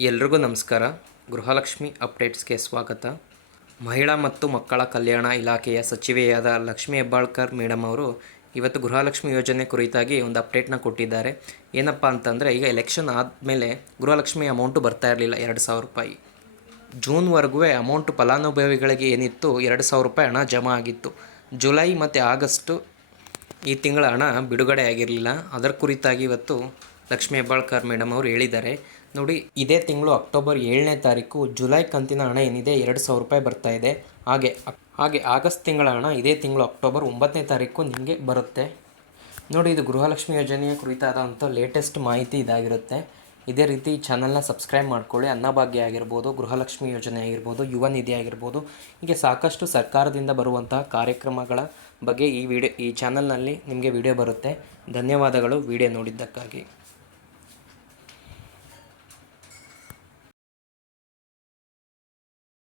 ಎಲ್ರಿಗೂ ನಮಸ್ಕಾರ. ಗೃಹಲಕ್ಷ್ಮಿ ಅಪ್ಡೇಟ್ಸ್ಗೆ ಸ್ವಾಗತ. ಮಹಿಳಾ ಮತ್ತು ಮಕ್ಕಳ ಕಲ್ಯಾಣ ಇಲಾಖೆಯ ಸಚಿವೆಯಾದ ಲಕ್ಷ್ಮಿ ಹೆಬ್ಬಾಳ್ಕರ್ ಮೇಡಮ್ ಅವರು ಇವತ್ತು ಗೃಹಲಕ್ಷ್ಮಿ ಯೋಜನೆ ಕುರಿತಾಗಿ ಒಂದು ಅಪ್ಡೇಟ್ನ ಕೊಟ್ಟಿದ್ದಾರೆ. ಏನಪ್ಪ ಅಂತಂದರೆ, ಈಗ ಎಲೆಕ್ಷನ್ ಆದಮೇಲೆ ಗೃಹಲಕ್ಷ್ಮಿ ಅಮೌಂಟು ಬರ್ತಾ ಇರಲಿಲ್ಲ, ಎರಡು ಸಾವಿರ ರೂಪಾಯಿ. ಜೂನ್ವರೆಗೂ ಅಮೌಂಟ್ ಫಲಾನುಭವಿಗಳಿಗೆ ಏನಿತ್ತು, ಎರಡು ಸಾವಿರ ರೂಪಾಯಿ ಹಣ ಜಮಾ ಆಗಿತ್ತು. ಜುಲೈ ಮತ್ತು ಆಗಸ್ಟು ಈ ತಿಂಗಳ ಹಣ ಬಿಡುಗಡೆ ಆಗಿರಲಿಲ್ಲ. ಅದರ ಕುರಿತಾಗಿ ಇವತ್ತು ಲಕ್ಷ್ಮೀ ಹೆಬ್ಬಾಳ್ಕರ್ ಮೇಡಮ್ ಅವರು ಹೇಳಿದ್ದಾರೆ. ನೋಡಿ, ಇದೇ ತಿಂಗಳು ಅಕ್ಟೋಬರ್ ಏಳನೇ ತಾರೀಕು ಜುಲೈ ಕಂತಿನ ಹಣ ಏನಿದೆ ಎರಡು ಸಾವಿರ ರೂಪಾಯಿ ಬರ್ತಾ ಇದೆ. ಹಾಗೆ ಹಾಗೆ ಆಗಸ್ಟ್ ತಿಂಗಳ ಹಣ ಇದೇ ತಿಂಗಳು ಅಕ್ಟೋಬರ್ ಒಂಬತ್ತನೇ ತಾರೀಕು ನಿಮಗೆ ಬರುತ್ತೆ. ನೋಡಿ, ಇದು ಗೃಹಲಕ್ಷ್ಮಿ ಯೋಜನೆಯ ಕುರಿತಾದಂಥ ಲೇಟೆಸ್ಟ್ ಮಾಹಿತಿ ಇದಾಗಿರುತ್ತೆ. ಇದೇ ರೀತಿ ಚಾನಲ್ನ ಸಬ್ಸ್ಕ್ರೈಬ್ ಮಾಡ್ಕೊಳ್ಳಿ. ಅನ್ನಭಾಗ್ಯ ಆಗಿರ್ಬೋದು, ಗೃಹಲಕ್ಷ್ಮಿ ಯೋಜನೆ ಆಗಿರ್ಬೋದು, ಯುವ ನಿಧಿ ಆಗಿರ್ಬೋದು, ಹೀಗೆ ಸಾಕಷ್ಟು ಸರ್ಕಾರದಿಂದ ಬರುವಂತಹ ಕಾರ್ಯಕ್ರಮಗಳ ಬಗ್ಗೆ ಈ ವಿಡಿಯೋ ಈ ಚಾನಲ್ನಲ್ಲಿ ನಿಮಗೆ ವಿಡಿಯೋ ಬರುತ್ತೆ. ಧನ್ಯವಾದಗಳು ವಿಡಿಯೋ ನೋಡಿದ್ದಕ್ಕಾಗಿ.